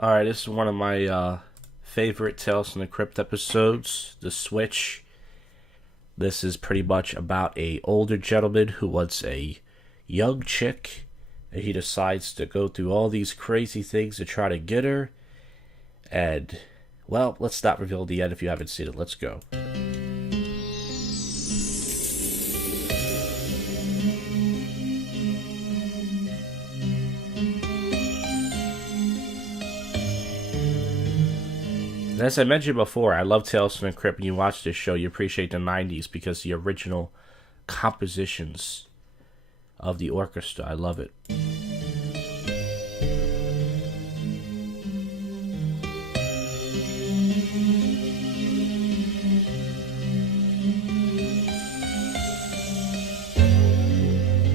Alright, this is one of my favorite Tales from the Crypt episodes, The Switch. This is pretty much about a older gentleman who wants a young chick, and he decides to go through all these crazy things to try to get her. And, well, let's not reveal the end if you haven't seen it. Let's go. As I mentioned before, I love Tales from the Crypt. When you watch this show, you appreciate the 90s because the original compositions of the orchestra. I love it.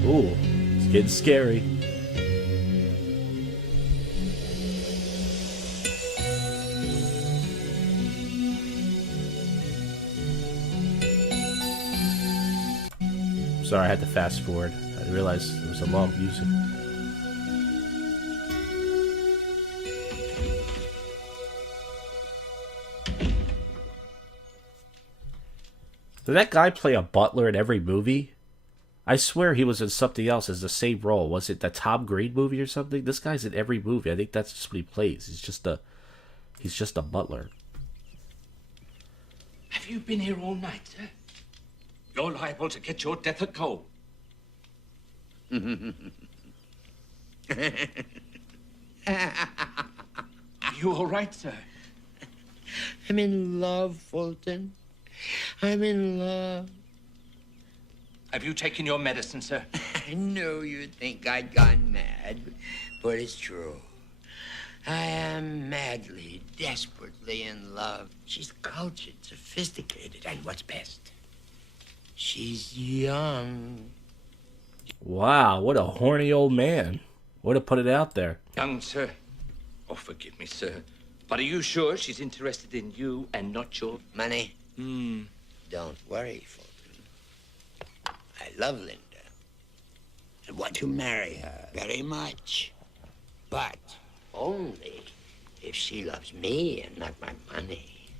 Ooh, it's getting scary. Sorry, I had to fast forward. I didn't realize it was a long music. Did that guy play a butler in every movie? I swear he was in something else as the same role. Was it the Tom Green movie or something? This guy's in every movie. I think that's just what he plays. He's just a butler. Have you been here all night, sir? You're liable to get your death of cold. Are you all right, sir? I'm in love, Fulton. I'm in love. Have you taken your medicine, sir? I know you think I'd gone mad, but it's true. I am madly, desperately in love. She's cultured, sophisticated, and what's best, she's young. Wow, what a horny old man. Way to put it out there. Young, sir. Oh, forgive me, sir. But are you sure she's interested in you and not your... Money? Don't worry, Fulton. I love Linda. I want to marry her very much. But only if she loves me and not my money.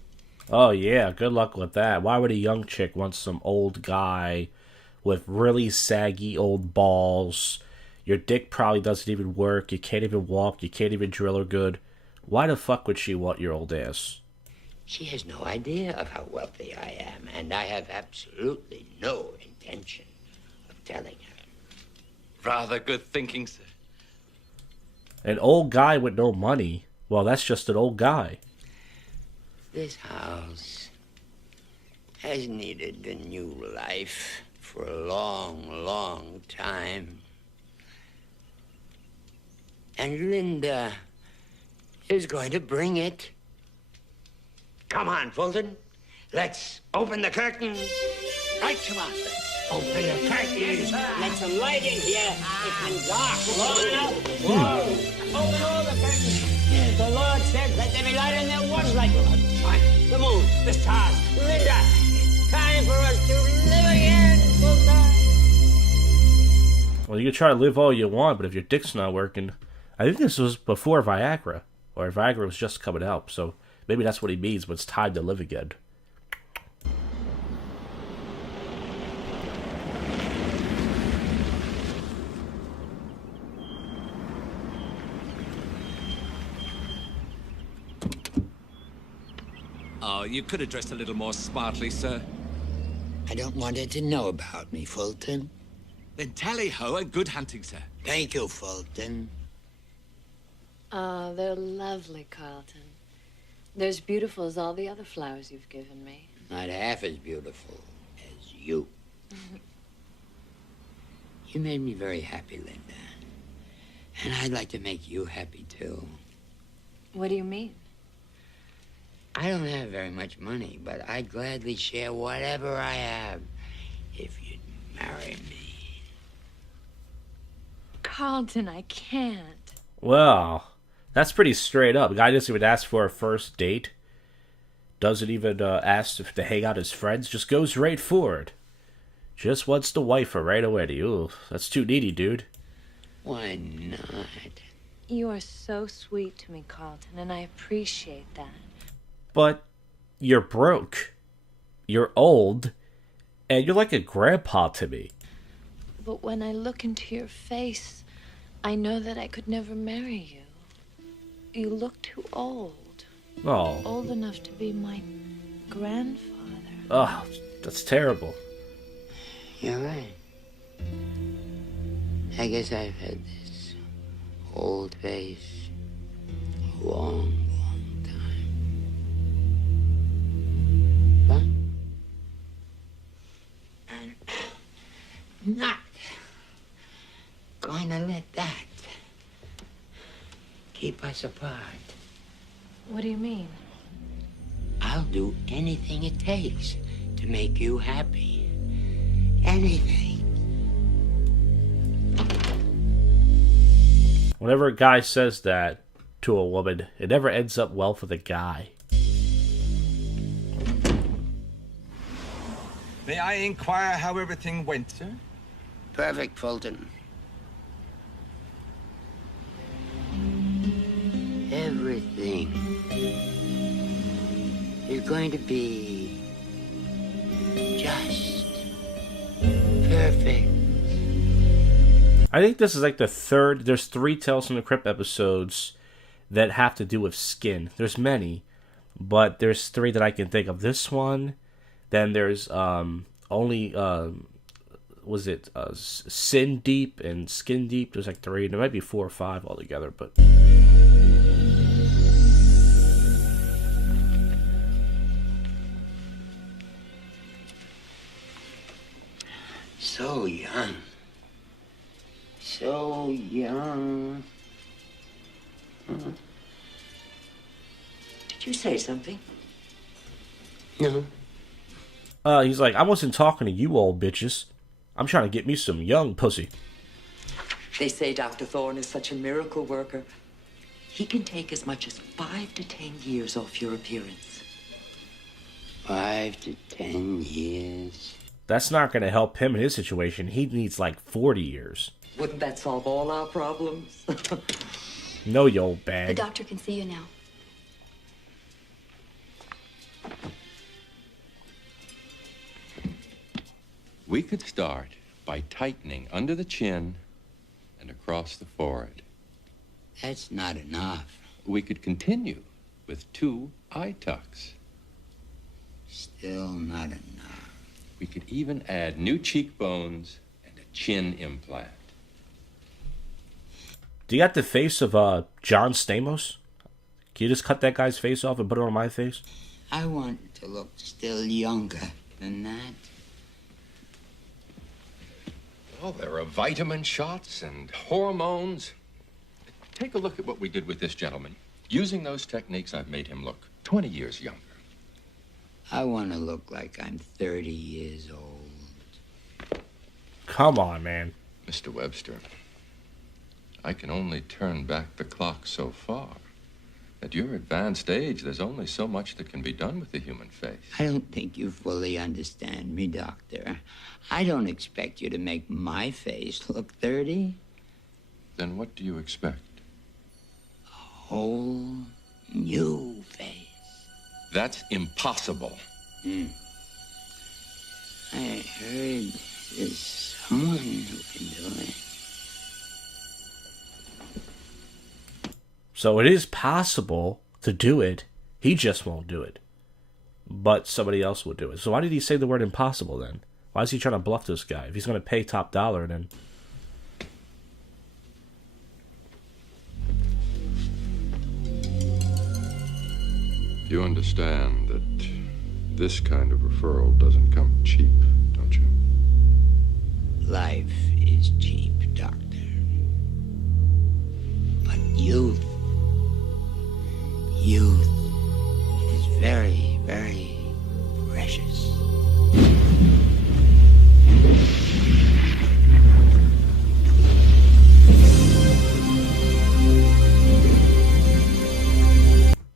Oh yeah, good luck with that. Why would a young chick want some old guy with really saggy old balls? Your dick probably doesn't even work. You can't even walk. You can't even drill her good. Why the fuck would she want your old ass? She has no idea of how wealthy I am, and I have absolutely no intention of telling her. Rather good thinking, sir. An old guy with no money? Well, that's just an old guy. This house has needed a new life for a long, long time. And Linda is going to bring it. Come on, Fulton. Let's open the curtain. Right, come on. Open the curtain. Let some light in here. It's been dark long enough. Whoa. Open all the curtains. The Lord said, let there be light, and there was light. The moon, the stars, Linda. It's time for us to live again, Fulton. Well, you can try to live all you want, but if your dick's not working... I think this was before Viagra. Or Viagra was just coming out, so maybe that's what he means when it's time to live again. Oh, you could have dressed a little more smartly, sir. I don't want her to know about me, Fulton. Then tally-ho and good hunting, sir. Thank you, Fulton. Oh, they're lovely, Carlton. They're as beautiful as all the other flowers you've given me. Not half as beautiful as you. You made me very happy, Linda. And I'd like to make you happy, too. What do you mean? I don't have very much money, but I'd gladly share whatever I have if you'd marry me. Carlton, I can't. Well, that's pretty straight up. The guy doesn't even ask for a first date. Doesn't even ask if to hang out his friends. Just goes right forward. Just wants to wife her right away. Ooh, that's too needy, dude. Why not? You are so sweet to me, Carlton, and I appreciate that. But you're broke. You're old. And you're like a grandpa to me. But when I look into your face, I know that I could never marry you. You look too old. Oh. Old enough to be my grandfather. Oh, that's terrible. You're right. I guess I've had this old face a long, long time. But I'm not going to let that keep us apart. What do you mean? I'll do anything it takes to make you happy. Anything. Whenever a guy says that to a woman, it never ends up well for the guy. May I inquire how everything went, sir? Perfect, Fulton. Everything is going to be just perfect. I think this is like the third. There's 3 Tales from the Crypt episodes that have to do with skin. There's many, but there's 3 that I can think of. This one, then there's Sin Deep and Skin Deep. There's like 3. There might be 4 or 5 altogether, but So young. So young. Did you say something? No. he's like, I wasn't talking to you old bitches. I'm trying to get me some young pussy. They say Dr. Thorne is such a miracle worker. He can take as much as 5 to 10 years off your appearance. 5 to 10 years. That's not going to help him in his situation. He needs like 40 years. Wouldn't that solve all our problems? No, you old The bag. doctor can see you now. We could start by tightening under the chin and across the forehead. That's not enough. We could continue with 2 eye tucks. Still not enough. We could even add new cheekbones and a chin implant. Do you got the face of John Stamos? Can you just cut that guy's face off and put it on my face? I want to look still younger than that. Well, there are vitamin shots and hormones. Take a look at what we did with this gentleman. Using those techniques, I've made him look 20 years younger. I want to look like I'm 30 years old. Come on, man. Mr. Webster, I can only turn back the clock so far. At your advanced age, there's only so much that can be done with the human face. I don't think you fully understand me, Doctor. I don't expect you to make my face look 30. Then what do you expect? Whole new face. That's impossible. I heard there's someone who can do it. So it is possible to do it. He just won't do it. But somebody else will do it. So why did he say the word impossible then? Why is he trying to bluff this guy? If he's going to pay top dollar, then... You understand that this kind of referral doesn't come cheap, don't you? Life is cheap, Doctor. But youth is very, very precious.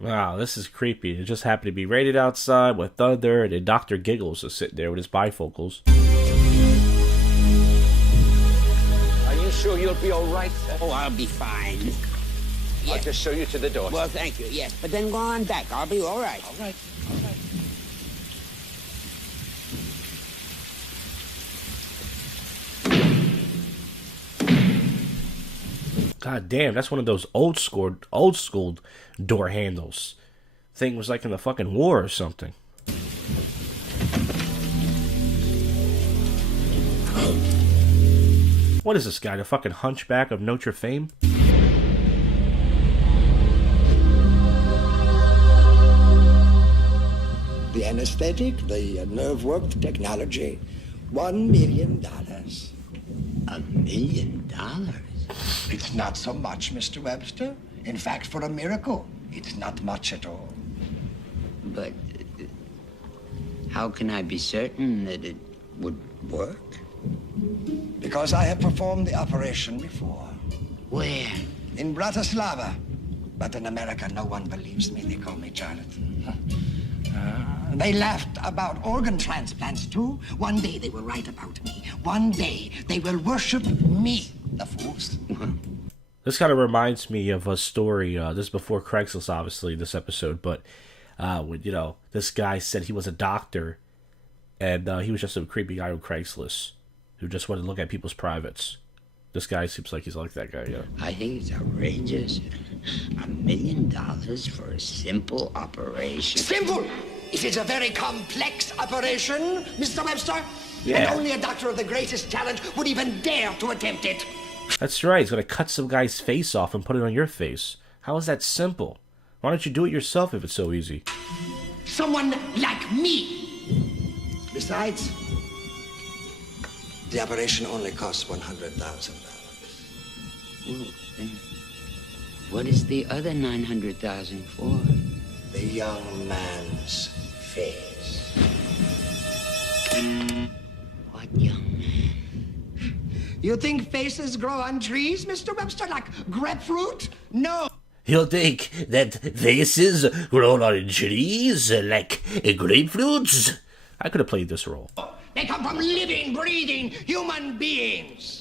Wow, this is creepy. It just happened to be rated outside with thunder, and then Dr. Giggles is sitting there with his bifocals. Are you sure you'll be all right, sir? Oh, I'll be fine. I'll just show you to the door. Well, thank you, yes. But then go on back. I'll be all right. All right. God damn, that's one of those old school door handles. Thing was like in the fucking war or something. What is this guy, the fucking Hunchback of Notre Dame? The anesthetic, the nerve work, the technology, $1 million. $1 million? It's not so much, Mr. Webster. In fact, for a miracle, it's not much at all. But how can I be certain that it would work? Because I have performed the operation before. Where? In Bratislava. But in America, no one believes me. They call me charlatan. They laughed about organ transplants, too. One day they will write about me. One day they will worship me, the fools. This kind of reminds me of a story. This is before Craigslist, obviously, this episode. But, when, you know, this guy said he was a doctor. And he was just a creepy guy on Craigslist who just wanted to look at people's privates. This guy seems like he's like that guy, yeah. I think it's outrageous. $1 million for a simple operation. Simple! It is a very complex operation, Mr. Webster. Yeah. And only a doctor of the greatest talent would even dare to attempt it. That's right. He's going to cut some guy's face off and put it on your face. How is that simple? Why don't you do it yourself if it's so easy? Someone like me. Besides, the operation only costs $100,000. Well, then what is the other $900,000 for? The young man's face. What young man? You think faces grow on trees, Mr. Webster, like grapefruit? No. He'll think that faces grow on trees like grapefruits. I could have played this role. They come from living, breathing human beings.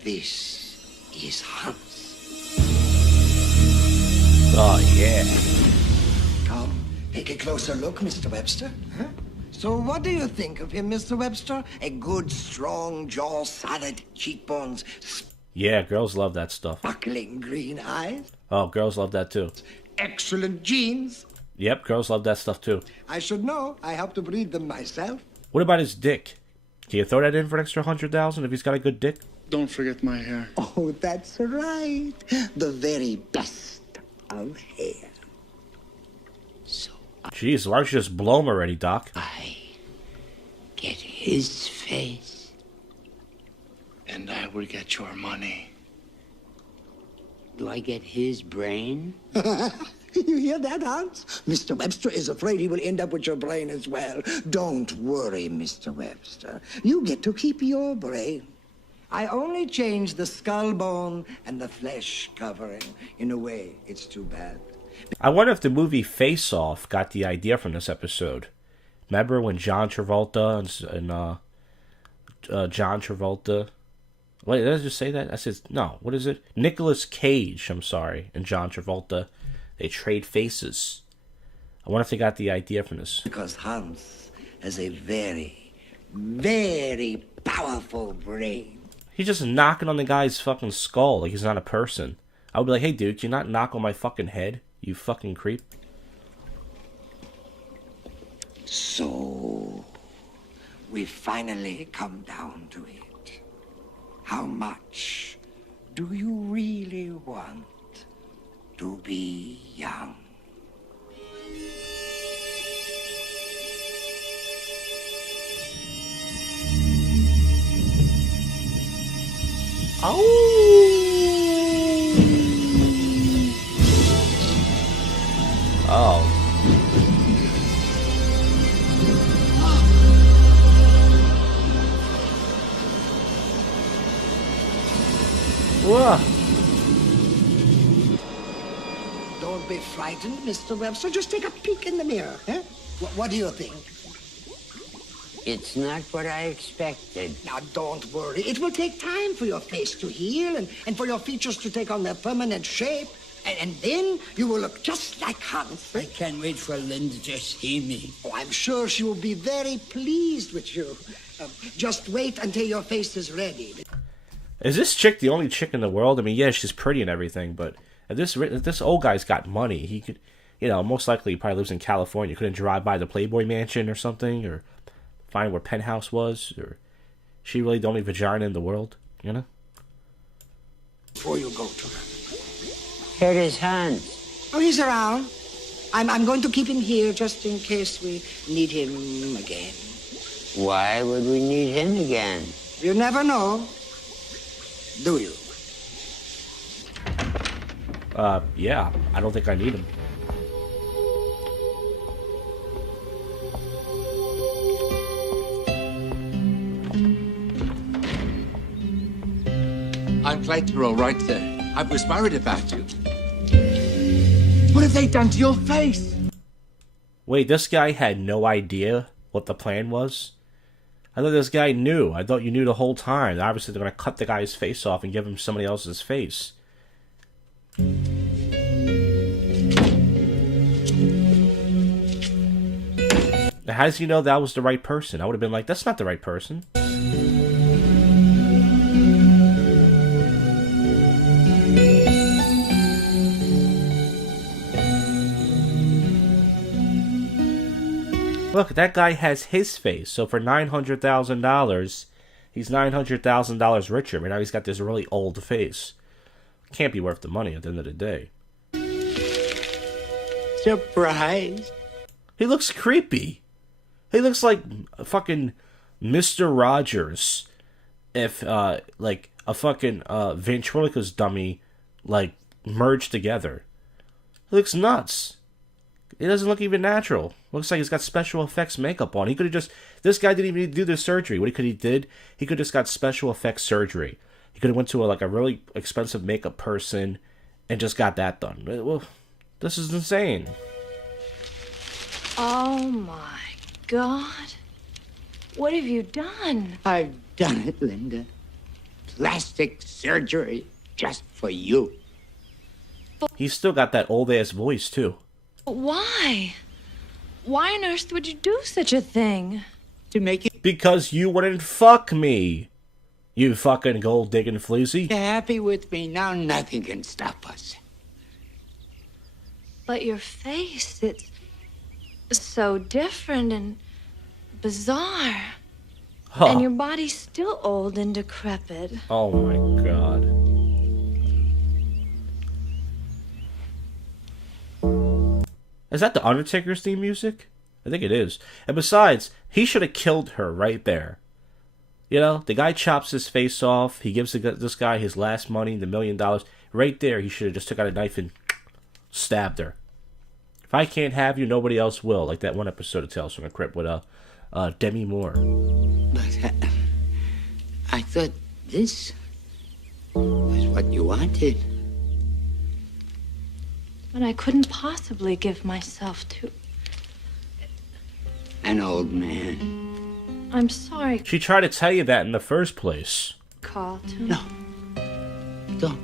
This is Hans. Oh, yeah. Come, take a closer look, Mr. Webster. Huh? So what do you think of him, Mr. Webster? A good, strong jaw, solid cheekbones, Yeah, girls love that stuff. sparkling green eyes, Oh, girls love that too. excellent genes. Yep, girls love that stuff too. I should know. I helped to breed them myself. What about his dick? Can you throw that in for an extra $100,000 if he's got a good dick? Don't forget my hair. Oh, that's right. The very best of hair. So Jeez, why don't you just blow him already, Doc? I get his face. And I will get your money. Do I get his brain? You hear that, Hans? Mr. Webster is afraid he will end up with your brain as well. Don't worry, Mr. Webster. You get to keep your brain. I only changed the skull bone and the flesh covering. In a way, it's too bad. I wonder if the movie Face Off got the idea from this episode. Remember when John Travolta and John Travolta... Wait, did I just say that? I said, no, what is it? Nicolas Cage, I'm sorry, and John Travolta, they trade faces. I wonder if they got the idea from this. Because Hans has a very, very powerful brain. He's just knocking on the guy's fucking skull like he's not a person. I would be like, hey dude, can you not knock on my fucking head, you fucking creep? So, we finally come down to it. How much do you really want to be young? Oh. Whoa. Don't be frightened, Mr. Webster. Just take a peek in the mirror. What do you think? It's not what I expected. Now, don't worry. It will take time for your face to heal and for your features to take on their permanent shape. And then you will look just like Hans. I can't wait for Linda to see me. Oh, I'm sure she will be very pleased with you. Just wait until your face is ready. Is this chick the only chick in the world? I mean, yeah, she's pretty and everything, but if this old guy's got money, he could, most likely he probably lives in California. Couldn't drive by the Playboy Mansion or something, or find where Penthouse was, or she really the only vagina in the world, Before you go to her. Here is Hans. Oh, he's around. I'm going to keep him here just in case we need him again. Why would we need him again? You never know. Do you? Yeah, I don't think I need him. I'm glad you're all right there. I was worried about you. What have they done to your face? Wait, this guy had no idea what the plan was? I thought this guy knew. I thought you knew the whole time. Obviously, they're going to cut the guy's face off and give him somebody else's face. How does he know that was the right person? I would have been like, that's not the right person. Look, that guy has his face. So for $900,000, he's $900,000 richer. I mean, now he's got this really old face. Can't be worth the money at the end of the day. Surprise. He looks creepy. He looks like fucking Mr. Rogers if, like, a fucking ventriloquist dummy, like, merged together. He looks nuts. It doesn't look even natural. Looks like he's got special effects makeup on. He could have just... This guy didn't even need to do the surgery. What he could have did, he could have just got special effects surgery. He could have went to a really expensive makeup person and just got that done. Well, this is insane. Oh my God. What have you done? I've done it, Linda. Plastic surgery just for you. He's still got that old-ass voice, too. Why? Why on earth would you do such a thing? To make you... Because you wouldn't fuck me. You fucking gold-digging floozy. You're happy with me now, nothing can stop us. But your face, it's so different and bizarre. Huh. And your body's still old and decrepit. Oh my God. Is that the Undertaker's theme music? I think it is. And besides, he should have killed her right there. The guy chops his face off. He gives this guy his last money, the $1 million. Right there, he should have just took out a knife and stabbed her. If I can't have you, nobody else will. Like that one episode of Tales from the Crypt with Demi Moore. But I thought this was what you wanted. But I couldn't possibly give myself to... An old man. I'm sorry, She tried to tell you that in the first place. Carlton. No.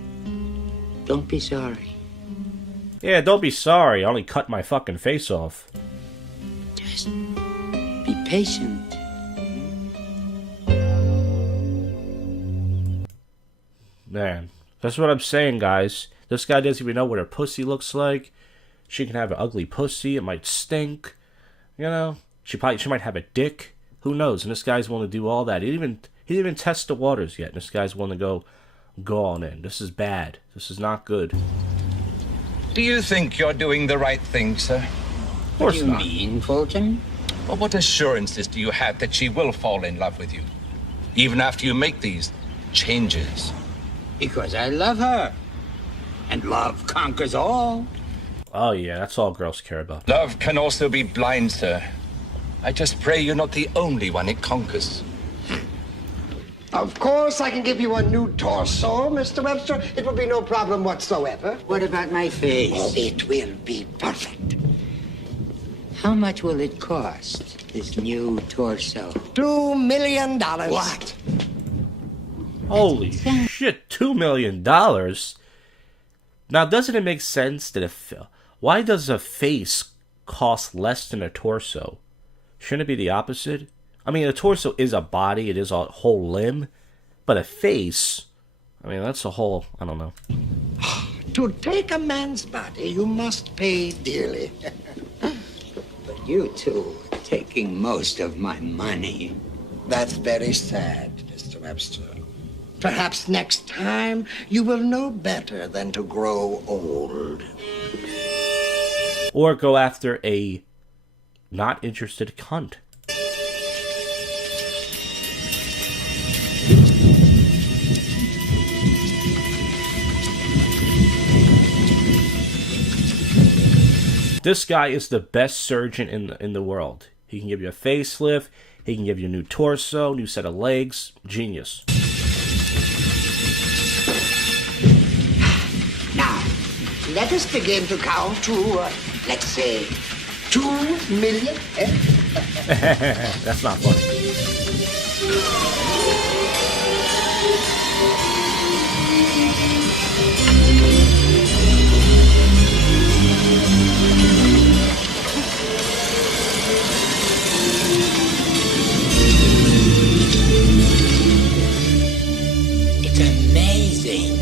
Don't be sorry. Yeah, don't be sorry. I only cut my fucking face off. Just be patient. Man, that's what I'm saying, guys. This guy doesn't even know what her pussy looks like. She can have an ugly pussy. It might stink. She might have a dick. Who knows? And this guy's willing to do all that. He didn't even test the waters yet. And this guy's willing to go on in. This is bad. This is not good. Do you think you're doing the right thing, sir? Of course not. What do you mean, Fulton? Well, what assurances do you have that she will fall in love with you? Even after you make these changes? Because I love her. And love conquers all. Oh yeah, that's all girls care about. Love can also be blind, sir. I just pray you're not the only one it conquers. Of course, I can give you a new torso, Mr. Webster. It will be no problem whatsoever. What about my face? Oh, it will be perfect. How much will it cost, this new torso? $2 million. What? Holy shit, $2 million? Now, doesn't it make sense that why does a face cost less than a torso? Shouldn't it be the opposite? I mean, a torso is a body, it is a whole limb, but a face, I mean, that's a whole, I don't know. To take a man's body, you must pay dearly. But you two are taking most of my money. That's very sad, Mr. Webster. Perhaps next time you will know better than to grow old. Or go after a not interested cunt. This guy is the best surgeon in the world. He can give you a facelift, he can give you a new torso, new set of legs. Genius. Now, let us begin to count to, let's say, 2 million. That's not funny. It's amazing.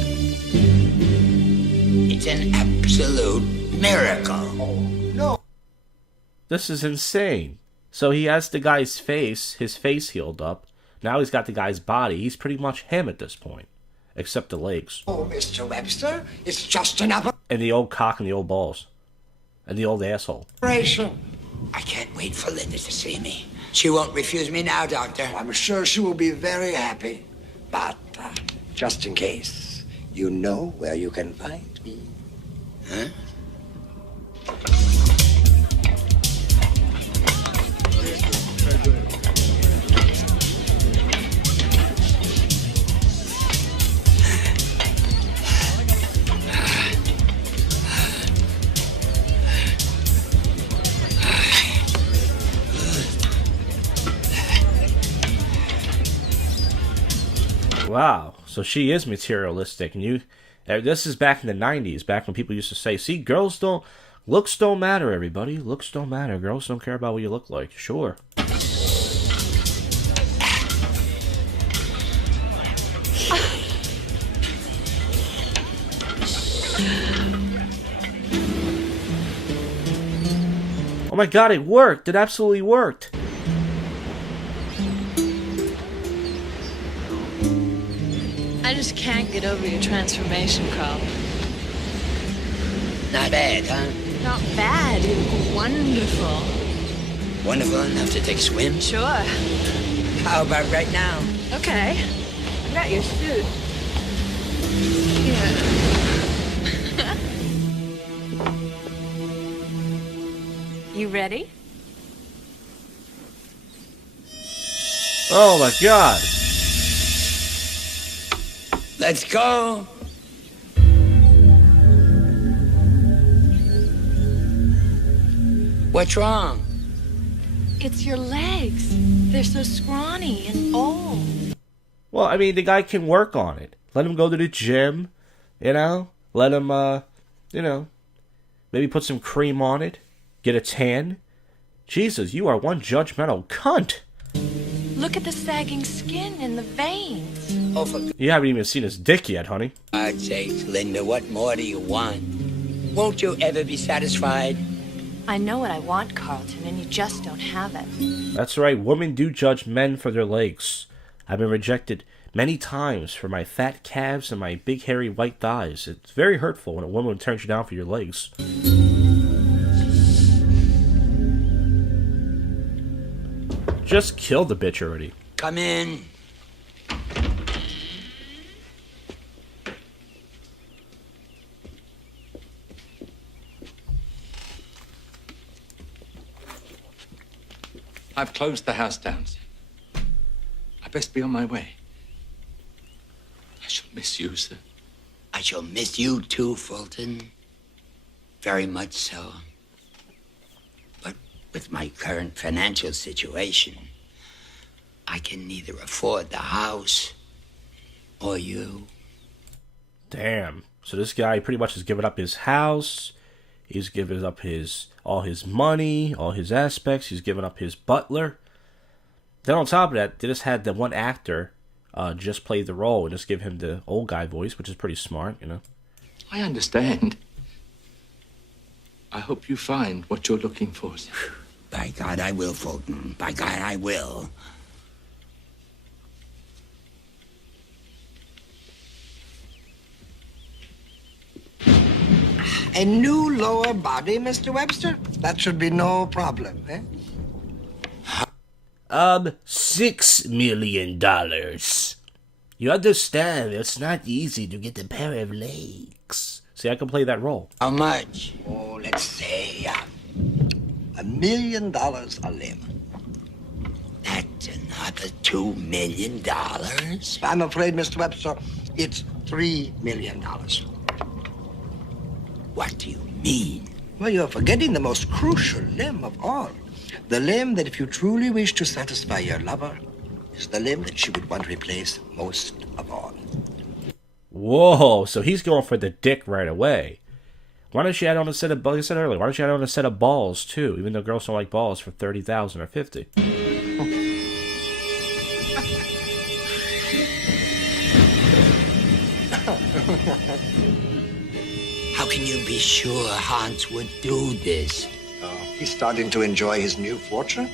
It's an absolute miracle. No. This is insane. So he has the guy's face, his face healed up. Now he's got the guy's body. He's pretty much him at this point. Except the legs. Oh, Mr. Webster, it's just an And the old cock and the old balls. And the old asshole. operation. I can't wait for Linda to see me. She won't refuse me now, Doctor. I'm sure she will be very happy. But, just in case, you know where you can find me. Huh? Wow. So she is materialistic. And this is back in the 90s, back when people used to say, see, looks don't matter, everybody. Looks don't matter. Girls don't care about what you look like. Sure. Oh my god, it worked. It absolutely worked. I just can't get over your transformation, Carl. Not bad, huh? Not bad. Wonderful. Wonderful enough to take a swim? Sure. How about right now? Okay. I got your suit. Here. You ready? Oh my god. Let's go. What's wrong? It's your legs. They're so scrawny and old. Well, I mean, the guy can work on it. Let him go to the gym, you know? Let him, maybe put some cream on it. Get a tan. Jesus, you are one judgmental cunt. Look at the sagging skin and the veins. Oh, for You haven't even seen his dick yet, honey. God's sakes, Linda, what more do you want? Won't you ever be satisfied? I know what I want, Carlton, and you just don't have it. That's right, women do judge men for their legs. I've been rejected many times for my fat calves and my big hairy white thighs. It's very hurtful when a woman turns you down for your legs. Just kill the bitch already. Come in. I've closed the house down. I best be on my way. I shall miss you, sir. I shall miss you too, Fulton. Very much so. But With my current financial situation, I can neither afford the house or you. Damn. So this guy pretty much has given up his house. He's given up all his money, all his aspects. He's given up his butler. Then on top of that, they just had the one actor just play the role and just give him the old guy voice, which is pretty smart, you know. I understand. I hope you find what you're looking for. By God, I will, Fulton. By God, I will. A new lower body, Mr. Webster? That should be no problem, eh? $6 million. You understand, it's not easy to get a pair of legs. See, I can play that role. How much? Oh, let's say $1 million a limb. That's another $2 million. I'm afraid, Mr. Webster, it's $3 million. What do you mean? Well, you're forgetting the most crucial limb of all. The limb that, if you truly wish to satisfy your lover, is the limb that she would want to replace most of all. Whoa, so he's going for the dick right away. Why don't you add on a set of, like I said earlier, why don't you add on a set of balls too, even though girls don't like balls, for $30,000 or $50,000? How can you be sure Hans would do this? Oh, he's starting to enjoy his new fortune.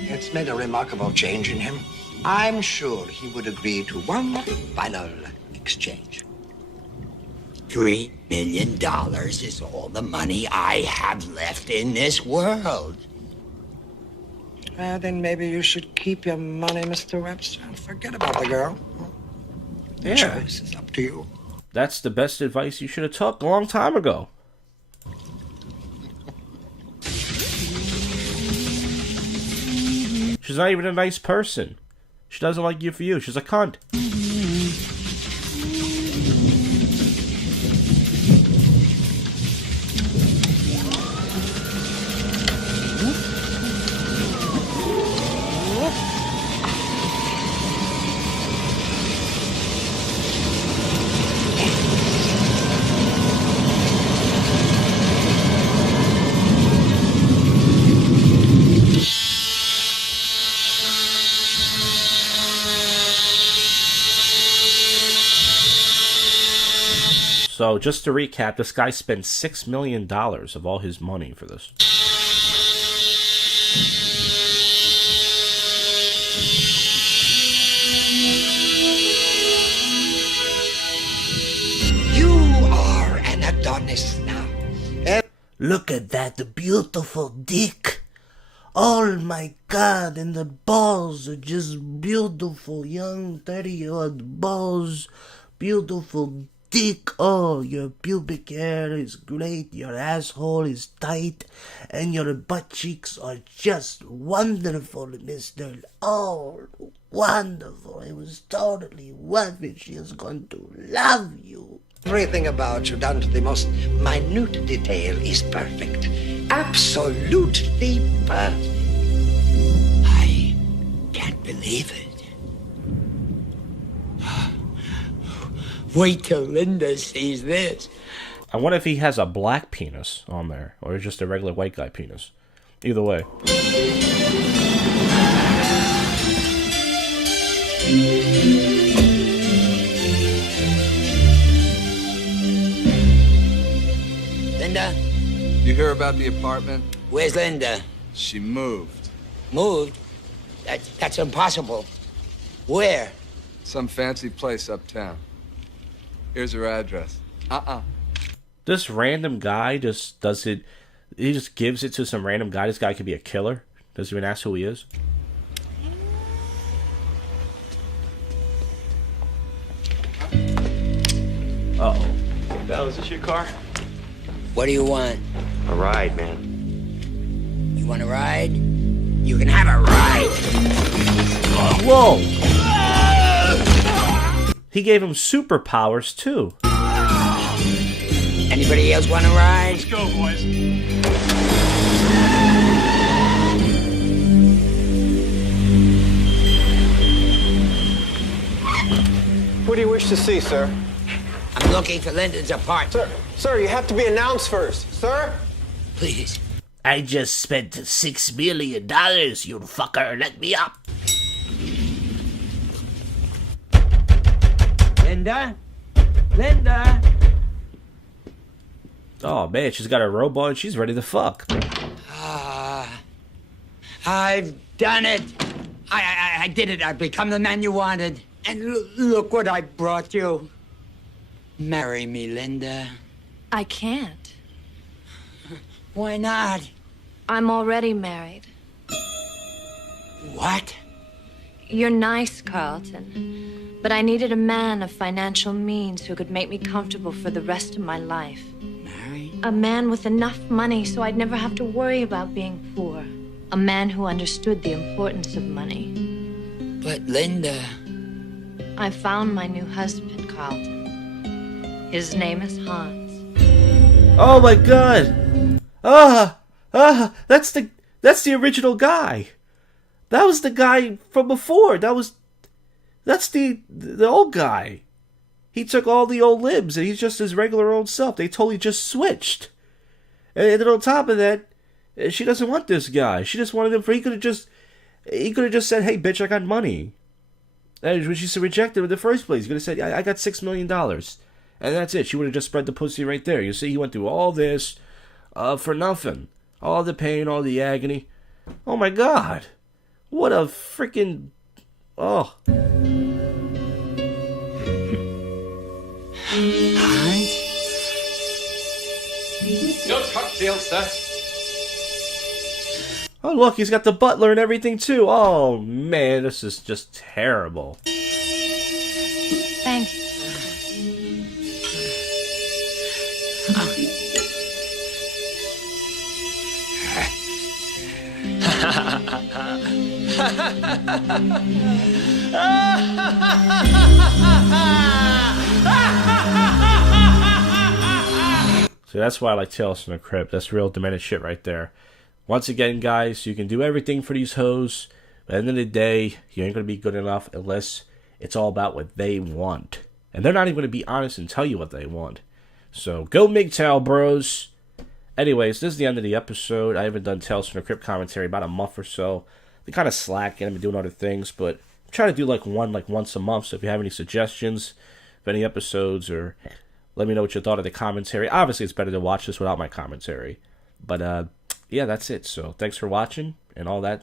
It's made a remarkable change in him. I'm sure he would agree to one final exchange. $3 million is all the money I have left in this world. Well, then maybe you should keep your money, Mr. Webster, and forget about the girl. The choice is up to you. That's the best advice you should have took a long time ago. She's not even a nice person. She doesn't like you for you. She's a cunt. So, just to recap, this guy spent $6 million of all his money for this. You are an Adonis now. Look at that beautiful dick. Oh my God, and the balls are just beautiful, young 30-year-old balls. Beautiful dick. Oh, your pubic hair is great, your asshole is tight, and your butt cheeks are just wonderful, mister. Oh, wonderful. It was totally worth it. She is going to love you. Everything about you, down to the most minute detail, is perfect. Absolutely perfect. I can't believe it. Wait till Linda sees this. I wonder if he has a black penis on there, or just a regular white guy penis. Either way. Linda? You hear about the apartment? Where's Linda? She moved. Moved? That's impossible. Where? Some fancy place uptown. Here's her address. This random guy just does it. He just gives it to some random guy. This guy could be a killer. Doesn't even ask who he is. Uh-oh. Belle, is this your car? What do you want? A ride, man. You want a ride? You can have a ride. Whoa! He gave him superpowers, too. Anybody else want a ride? Let's go, boys. Who do you wish to see, sir? I'm looking for Linda's apartment. Sir, you have to be announced first. Sir? Please. I just spent $6 million, you fucker. Let me up. Linda? Linda? Oh, man, she's got her robot and she's ready to fuck. I've done it. I did it. I've become the man you wanted. And look what I brought you. Marry me, Linda. I can't. Why not? I'm already married. What? You're nice, Carlton. But I needed a man of financial means who could make me comfortable for the rest of my life. Married? A man with enough money so I'd never have to worry about being poor. A man who understood the importance of money. But Linda... I found my new husband, Carlton. His name is Hans. Oh my god! That's the original guy. That was the guy from before. That's the old guy. He took all the old libs and he's just his regular old self. They totally just switched. And then on top of that, she doesn't want this guy. She just wanted him for he could have just said, "Hey bitch, I got money." And when she rejected him in the first place, he could have said, I got $6 million. And that's it. She would have just spread the pussy right there. You see, he went through all this for nothing. All the pain, all the agony. Oh my god. What a freaking... Oh. No cocktail, sir. Oh, look, he's got the butler and everything, too. Oh, man, this is just terrible. Thank you. So that's why I like Tales from the Crypt. That's real demented shit right there. Once again, guys, you can do everything for these hoes, but at the end of the day, you ain't going to be good enough unless it's all about what they want. And they're not even going to be honest and tell you what they want. So go MGTOW, bros. Anyways, this is the end of the episode. I haven't done Tales from the Crypt commentary about a month or so. Been kind of slacking. I've been doing other things, but I'm trying to do one once a month. So if you have any suggestions of any episodes, or let me know what you thought of the commentary. Obviously, it's better to watch this without my commentary. But yeah, that's it. So thanks for watching and all that.